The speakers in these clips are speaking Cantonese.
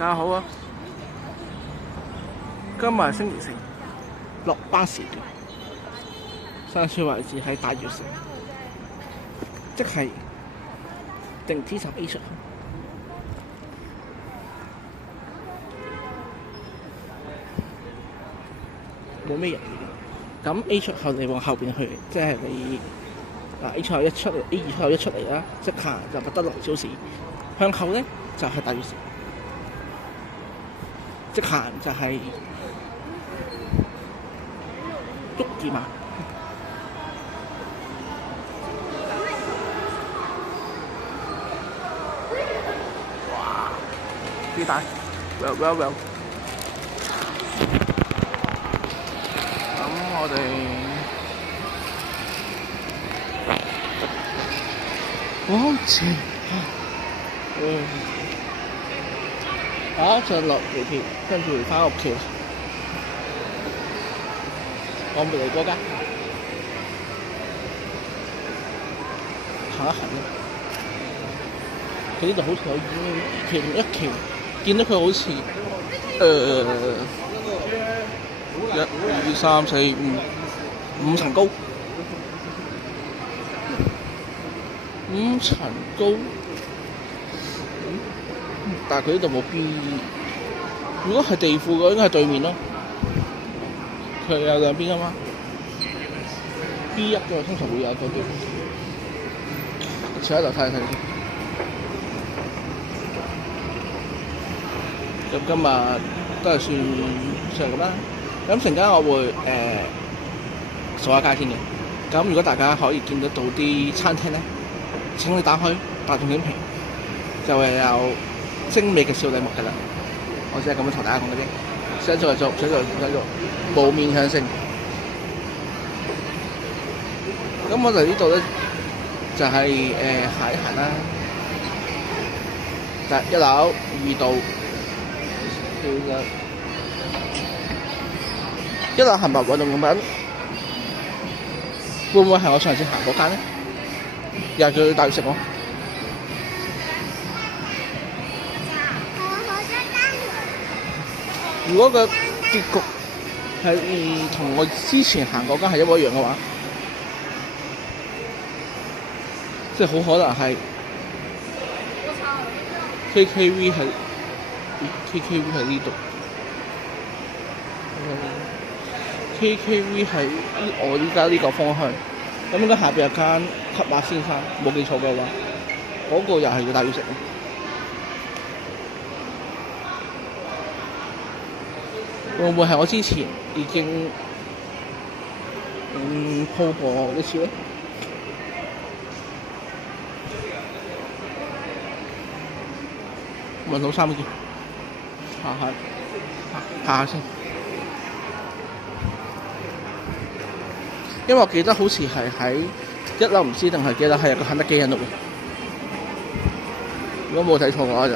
家好啊！今日係星期四，落班時段，上車位置喺大悅城，即係定之站 A 出口。冇咩人嘅，咁 A 出口你往後邊去，即係你A 出口一出嚟 ，A 二出口一出嚟啦，即行就不得來超市，向後咧就係大悅城，即行就係沃爾瑪。哇！幾大 ？Well。我哋好似就落地鐵，跟住翻屋企。我未嚟過㗎，行一行啦。佢呢度好似有其中一橋，見到佢好似1、2、3、4、5層高，5層高，但係佢呢度冇 B。如果係地庫嘅，應該係對面咯。佢有兩邊㗎嘛 ？B1嘅通常會有一個對面。坐喺度睇睇先。咁今日都係算係咁啦。咁陣間我會掃下街先嘅。咁如果大家可以見得到啲餐廳咧，請你打開大眾點評，就係有精美嘅小禮物㗎啦。我只係咁樣同大家講嘅啫，想做就做，想做就唔使做，冇勉強性。咁我哋呢度咧就係行一行啦。1樓2度，1樓行埋運動用品，會唔會係我上次行嗰間咧？又係叫大悅城喎。如果個結局係同我之前行嗰間係一模一樣嘅話，即係好可能係 KKV 喺呢度。KKV 喺我依家呢個方向，咁應該下邊有間黑馬先生，冇記錯嘅話，嗰個又係叫大悅城。會唔會係我之前已經鋪過一次咧？問到3件，下下先。因為我記得好似係喺1樓，唔知定係幾樓，係有個肯德基喺度嘅。如果冇睇錯嘅話就。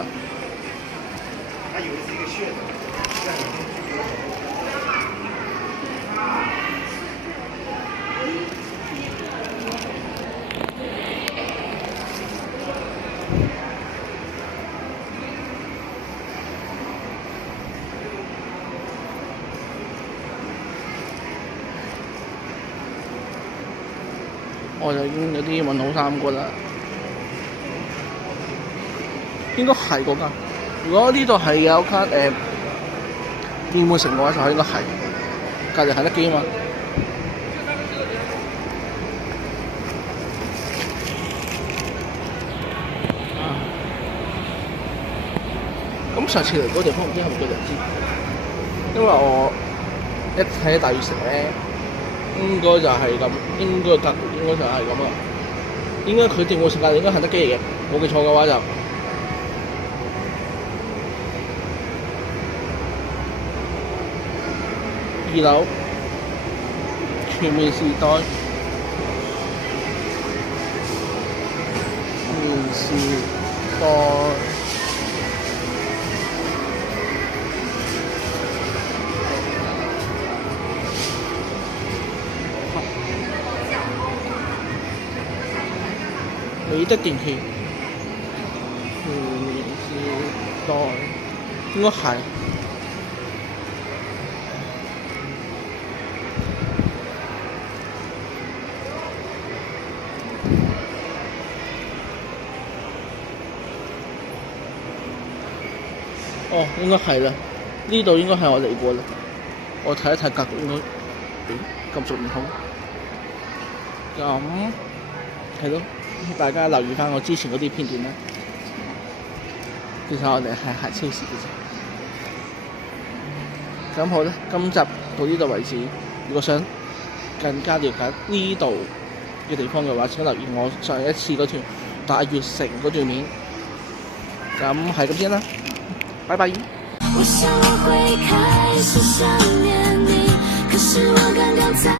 我就已經有啲問好3個啦，應該係嗰間。如果呢度係有間電玩城嘅話，就應該係隔離肯德基啊嘛。咁上次嚟嗰地方唔知係咪叫良知，因為我一睇大悅城咧。應該就係咁，應該就係咁啦。應該佢電玩城隔離應該肯德基嚟嘅，冇記錯嘅話就。2樓全面時代，面時代。美的電器，時代應該係。哦，應該係啦，呢度應該係我嚟過啦。我睇一睇格局應該咁熟唔通。咁係咯，大家留意翻我之前嗰啲片段啦。其實我哋係行超市嘅啫。咁好啦，今集到呢度為止。如果想更加了解呢度嘅地方嘅話，請留意我上一次嗰條大悅城嗰段片。咁係咁先啦，拜拜。我想我會開始想念你，可是我剛剛才